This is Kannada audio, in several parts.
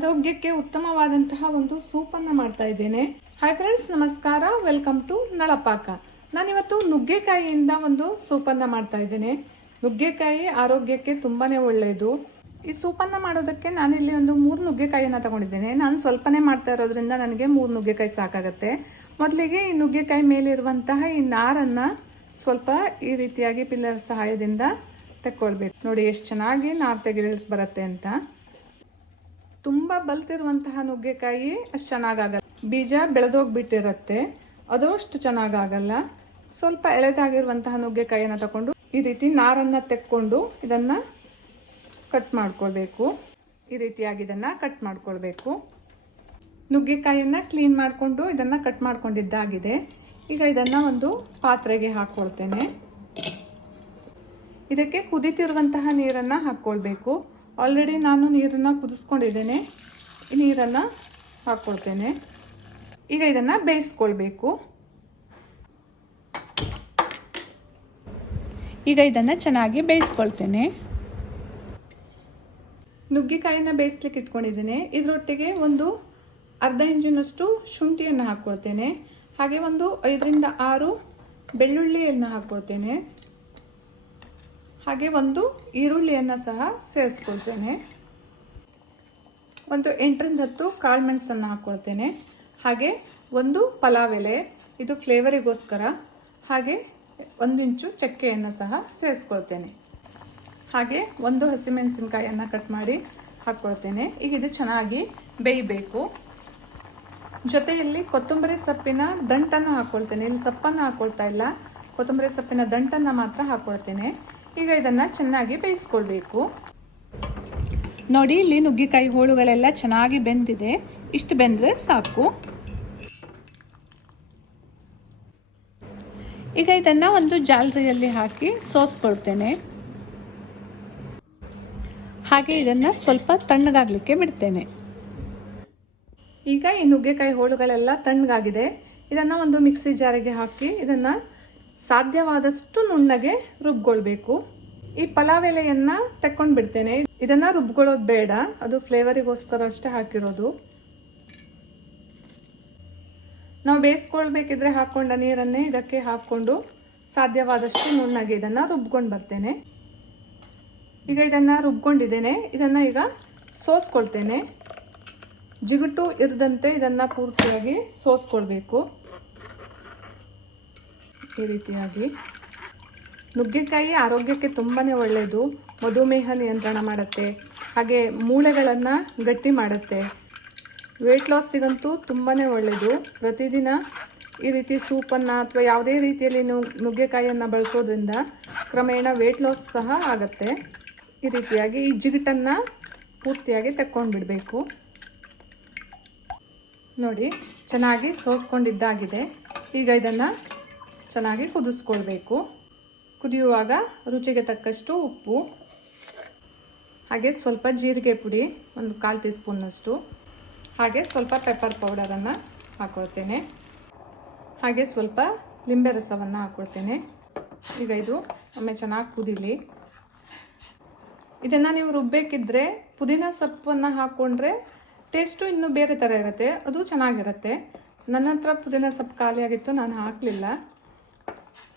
ಆರೋಗ್ಯಕ್ಕೆ ಉತ್ತಮವಾದಂತಹ ಒಂದು ಸೂಪನ್ನು ಮಾಡ್ತಾ ಇದ್ದೇನೆ. ಹಾಯ್ ಫ್ರೆಂಡ್ಸ್, ನಮಸ್ಕಾರ. ವೆಲ್ಕಮ್ ಟು ನಳಪಾಕ. ನಾನಿವತ್ತು ನುಗ್ಗೆಕಾಯಿಯಿಂದ ಒಂದು ಸೂಪನ್ನು ಮಾಡ್ತಾ ಇದ್ದೇನೆ. ನುಗ್ಗೆಕಾಯಿ ಆರೋಗ್ಯಕ್ಕೆ ತುಂಬಾನೇ ಒಳ್ಳೆಯದು. ಈ ಸೂಪನ್ನು ಮಾಡೋದಕ್ಕೆ ನಾನಿಲ್ಲಿ ಒಂದು 3 ನುಗ್ಗೆಕಾಯಿಯನ್ನು ತಗೊಂಡಿದ್ದೇನೆ. ನಾನು ಸ್ವಲ್ಪನೇ ಮಾಡ್ತಾ ಇರೋದ್ರಿಂದ ನನಗೆ 3 ನುಗ್ಗೆಕಾಯಿ ಸಾಕಾಗುತ್ತೆ. ಮೊದಲಿಗೆ ಈ ನುಗ್ಗೆಕಾಯಿ ಮೇಲಿರುವಂತಹ ಈ ನಾರನ್ನು ಸ್ವಲ್ಪ ಈ ರೀತಿಯಾಗಿ ಪಿಲ್ಲರ್ ಸಹಾಯದಿಂದ ತೆಕ್ಕೊಳ್ಬೇಕು. ನೋಡಿ ಎಷ್ಟು ಚೆನ್ನಾಗಿ ನಾರು ತೆಗೆದು ಬರುತ್ತೆ ಅಂತ. ತುಂಬ ಬಲ್ತಿರುವಂತಹ ನುಗ್ಗೆಕಾಯಿ ಅಷ್ಟು ಚೆನ್ನಾಗಾಗಲ್ಲ. ಬೀಜ ಬೆಳೆದೋಗ್ಬಿಟ್ಟಿರುತ್ತೆ, ಅದು ಅಷ್ಟು ಚೆನ್ನಾಗಾಗಲ್ಲ. ಸ್ವಲ್ಪ ಎಳೆದಾಗಿರುವಂತಹ ನುಗ್ಗೆಕಾಯಿಯನ್ನು ತಗೊಂಡು ಈ ರೀತಿ ನಾರನ್ನು ತೆಕ್ಕೊಂಡು ಇದನ್ನು ಕಟ್ ಮಾಡ್ಕೊಳ್ಬೇಕು. ಈ ರೀತಿಯಾಗಿ ಇದನ್ನು ಕಟ್ ಮಾಡ್ಕೊಳ್ಬೇಕು. ನುಗ್ಗೆಕಾಯಿಯನ್ನು ಕ್ಲೀನ್ ಮಾಡಿಕೊಂಡು ಇದನ್ನು ಕಟ್ ಮಾಡ್ಕೊಂಡಿದ್ದಾಗಿದೆ. ಈಗ ಇದನ್ನು ಒಂದು ಪಾತ್ರೆಗೆ ಹಾಕ್ಕೊಳ್ತೇನೆ. ಇದಕ್ಕೆ ಕುದೀತಿರುವಂತಹ ನೀರನ್ನು ಹಾಕ್ಕೊಳ್ಬೇಕು. ಆಲ್ರೆಡಿ ನಾನು ನೀರನ್ನು ಕುದಿಸ್ಕೊಂಡಿದ್ದೇನೆ. ಈ ನೀರನ್ನು ಹಾಕ್ಕೊಳ್ತೇನೆ. ಈಗ ಇದನ್ನು ಬೇಯಿಸ್ಕೊಳ್ಬೇಕು. ಈಗ ಇದನ್ನು ಚೆನ್ನಾಗಿ ಬೇಯಿಸ್ಕೊಳ್ತೇನೆ. ನುಗ್ಗೆಕಾಯಿನ ಬೇಯಿಸ್ಲಿಕ್ಕೆ ಇಟ್ಕೊಂಡಿದ್ದೇನೆ. ಇದರೊಟ್ಟಿಗೆ ಒಂದು ಅರ್ಧ ಇಂಚಿನಷ್ಟು ಶುಂಠಿಯನ್ನು ಹಾಕ್ಕೊಳ್ತೇನೆ. ಹಾಗೆ ಒಂದು 5 ರಿಂದ 6 ಬೆಳ್ಳುಳ್ಳಿಯನ್ನು ಹಾಕ್ಕೊಳ್ತೇನೆ. ಹಾಗೆ ಒಂದು ಈರುಳ್ಳಿಯನ್ನು ಸಹ ಸೇರಿಸ್ಕೊಳ್ತೇನೆ. ಒಂದು 8 ರಿಂದ 10 ಕಾಳುಮೆಣಸನ್ನು ಹಾಕ್ಕೊಳ್ತೇನೆ. ಹಾಗೆ ಒಂದು ಪಲಾವ್ ಎಲೆ, ಇದು ಫ್ಲೇವರಿಗೋಸ್ಕರ. ಹಾಗೆ 1 ಇಂಚು ಚಕ್ಕೆಯನ್ನು ಸಹ ಸೇರಿಸ್ಕೊಳ್ತೇನೆ. ಹಾಗೆ ಒಂದು ಹಸಿಮೆಣಸಿನಕಾಯಿಯನ್ನು ಕಟ್ ಮಾಡಿ ಹಾಕ್ಕೊಳ್ತೇನೆ. ಈಗ ಇದು ಚೆನ್ನಾಗಿ ಬೇಯಬೇಕು. ಜೊತೆಯಲ್ಲಿ ಕೊತ್ತಂಬರಿ ಸೊಪ್ಪಿನ ದಂಟನ್ನು ಹಾಕ್ಕೊಳ್ತೇನೆ. ಇಲ್ಲಿ ಸೊಪ್ಪನ್ನು ಹಾಕ್ಕೊಳ್ತಾ ಇಲ್ಲ, ಕೊತ್ತಂಬರಿ ಸೊಪ್ಪಿನ ದಂಟನ್ನು ಮಾತ್ರ ಹಾಕ್ಕೊಳ್ತೇನೆ. ಈಗ ಇದನ್ನು ಚೆನ್ನಾಗಿ ಬೇಯಿಸ್ಕೊಳ್ಬೇಕು. ನೋಡಿ, ಇಲ್ಲಿ ನುಗ್ಗೆಕಾಯಿ ಹೋಳುಗಳೆಲ್ಲ ಚೆನ್ನಾಗಿ ಬೆಂದಿದೆ. ಇಷ್ಟು ಬೆಂದರೆ ಸಾಕು. ಈಗ ಇದನ್ನು ಒಂದು ಜಾಲರಿಯಲ್ಲಿ ಹಾಕಿ ಸೋಸ್ಕೊಳ್ತೇನೆ. ಹಾಗೆ ಇದನ್ನು ಸ್ವಲ್ಪ ತಣ್ಣಗಾಗಲಿಕ್ಕೆ ಬಿಡ್ತೇನೆ. ಈಗ ಈ ನುಗ್ಗೆಕಾಯಿ ಹೋಳುಗಳೆಲ್ಲ ತಣ್ಣಗಾಗಿದೆ. ಇದನ್ನು ಒಂದು ಮಿಕ್ಸಿ ಜಾರಿಗೆ ಹಾಕಿ ಇದನ್ನು ಸಾಧ್ಯವಾದಷ್ಟು ನುಣ್ಣಗೆ ರುಬ್ಕೊಳ್ಬೇಕು. ಈ ಪಲಾವ್ ಎಲೆಯನ್ನು ತೆಕ್ಕೊಂಡು ಬಿಡ್ತೇನೆ. ಇದನ್ನು ರುಬ್ಕೊಳ್ಳೋದು ಬೇಡ, ಅದು ಫ್ಲೇವರಿಗೋಸ್ಕರ ಅಷ್ಟೇ ಹಾಕಿರೋದು. ನಾವು ಬೇಯಿಸ್ಕೊಳ್ಬೇಕಿದ್ರೆ ಹಾಕ್ಕೊಂಡ ನೀರನ್ನೇ ಇದಕ್ಕೆ ಹಾಕ್ಕೊಂಡು ಸಾಧ್ಯವಾದಷ್ಟು ನುಣ್ಣಗೆ ಇದನ್ನು ರುಬ್ಕೊಂಡು ಬರ್ತೇನೆ. ಈಗ ಇದನ್ನು ರುಬ್ಕೊಂಡಿದ್ದೇನೆ. ಇದನ್ನು ಈಗ ಸೋಸ್ಕೊಳ್ತೇನೆ. ಜಿಗುಟು ಇರದಂತೆ ಇದನ್ನು ಪೂರ್ತಿಯಾಗಿ ಸೋಸ್ಕೊಳ್ಬೇಕು. ಈ ರೀತಿಯಾಗಿ ನುಗ್ಗೆಕಾಯಿ ಆರೋಗ್ಯಕ್ಕೆ ತುಂಬಾ ಒಳ್ಳೆಯದು. ಮಧುಮೇಹ ನಿಯಂತ್ರಣ ಮಾಡುತ್ತೆ. ಹಾಗೆ ಮೂಳೆಗಳನ್ನು ಗಟ್ಟಿ ಮಾಡುತ್ತೆ. ವೆಯ್ಟ್ ಲಾಸಿಗಂತೂ ತುಂಬಾ ಒಳ್ಳೆಯದು. ಪ್ರತಿದಿನ ಈ ರೀತಿ ಸೂಪನ್ನು ಅಥವಾ ಯಾವುದೇ ರೀತಿಯಲ್ಲಿ ನುಗ್ಗೆಕಾಯಿಯನ್ನು ಬಳಸೋದ್ರಿಂದ ಕ್ರಮೇಣ ವೆಯ್ಟ್ ಲಾಸ್ ಸಹ ಆಗುತ್ತೆ. ಈ ರೀತಿಯಾಗಿ ಈ ಜಿಗುಟನ್ನು ಪೂರ್ತಿಯಾಗಿ ತೆಕ್ಕೊಂಡು ಬಿಡಬೇಕು. ನೋಡಿ, ಚೆನ್ನಾಗಿ ಸೋಸ್ಕೊಂಡಿದ್ದಾಗಿದೆ. ಈಗ ಇದನ್ನು ಚೆನ್ನಾಗಿ ಕುದಿಸ್ಕೊಳ್ಬೇಕು. ಕುದಿಯುವಾಗ ರುಚಿಗೆ ತಕ್ಕಷ್ಟು ಉಪ್ಪು, ಹಾಗೆ ಸ್ವಲ್ಪ ಜೀರಿಗೆ ಪುಡಿ, ಒಂದು 1/4 ಟೀ ಸ್ಪೂನ್ನಷ್ಟು, ಹಾಗೆ ಸ್ವಲ್ಪ ಪೆಪ್ಪರ್ ಪೌಡರನ್ನು ಹಾಕ್ಕೊಳ್ತೇನೆ. ಹಾಗೆ ಸ್ವಲ್ಪ ಲಿಂಬೆ ರಸವನ್ನು ಹಾಕ್ಕೊಳ್ತೇನೆ. ಈಗ ಇದು ಒಮ್ಮೆ ಚೆನ್ನಾಗಿ ಕುದೀಲಿ. ಇದನ್ನು ನೀವು ರುಬ್ಬೇಕಿದ್ರೆ ಪುದೀನ ಸೊಪ್ಪನ್ನು ಹಾಕ್ಕೊಂಡ್ರೆ ಟೇಸ್ಟು ಇನ್ನೂ ಬೇರೆ ಥರ ಇರುತ್ತೆ, ಅದು ಚೆನ್ನಾಗಿರುತ್ತೆ. ನನ್ನ ಹತ್ರ ಪುದೀನ ಸೊಪ್ಪು ಖಾಲಿಯಾಗಿತ್ತು, ನಾನು ಹಾಕಲಿಲ್ಲ.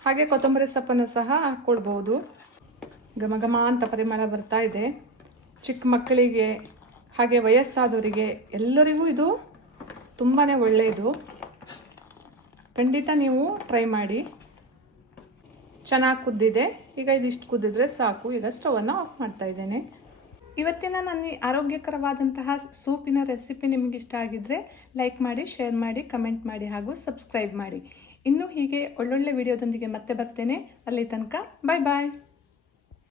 ಹಾಗೆ ಕೊತ್ತಂಬರಿ ಸೊಪ್ಪನ್ನು ಸಹ ಹಾಕ್ಕೊಳ್ಬೋದು. ಘಮ ಘಮ ಅಂತ ಪರಿಮಳ ಬರ್ತಾ ಇದೆ. ಚಿಕ್ಕ ಮಕ್ಕಳಿಗೆ ಹಾಗೆ ವಯಸ್ಸಾದವರಿಗೆ ಎಲ್ಲರಿಗೂ ಇದು ತುಂಬಾ ಒಳ್ಳೆಯದು. ಖಂಡಿತ ನೀವು ಟ್ರೈ ಮಾಡಿ. ಚೆನ್ನಾಗಿ ಕುದ್ದಿದೆ. ಈಗ ಇದಿಷ್ಟು ಕುದ್ದಿದ್ರೆ ಸಾಕು. ಈಗ ಸ್ಟವನ್ನು ಆಫ್ ಮಾಡ್ತಾ ಇದ್ದೇನೆ. ಇವತ್ತಿನ ನನ್ನ ಆರೋಗ್ಯಕರವಾದಂತಹ ಸೂಪಿನ ರೆಸಿಪಿ ನಿಮಗೆ ಇಷ್ಟ ಆಗಿದ್ದರೆ ಲೈಕ್ ಮಾಡಿ, ಶೇರ್ ಮಾಡಿ, ಕಮೆಂಟ್ ಮಾಡಿ ಹಾಗೂ ಸಬ್ಸ್ಕ್ರೈಬ್ ಮಾಡಿ. ಇನ್ನೂ ಹೀಗೆ ಒಳ್ಳೊಳ್ಳೆ ವಿಡಿಯೋದೊಂದಿಗೆ ಮತ್ತೆ ಬರ್ತೇನೆ. ಅಲ್ಲಿ ತನಕ ಬಾಯ್ ಬಾಯ್.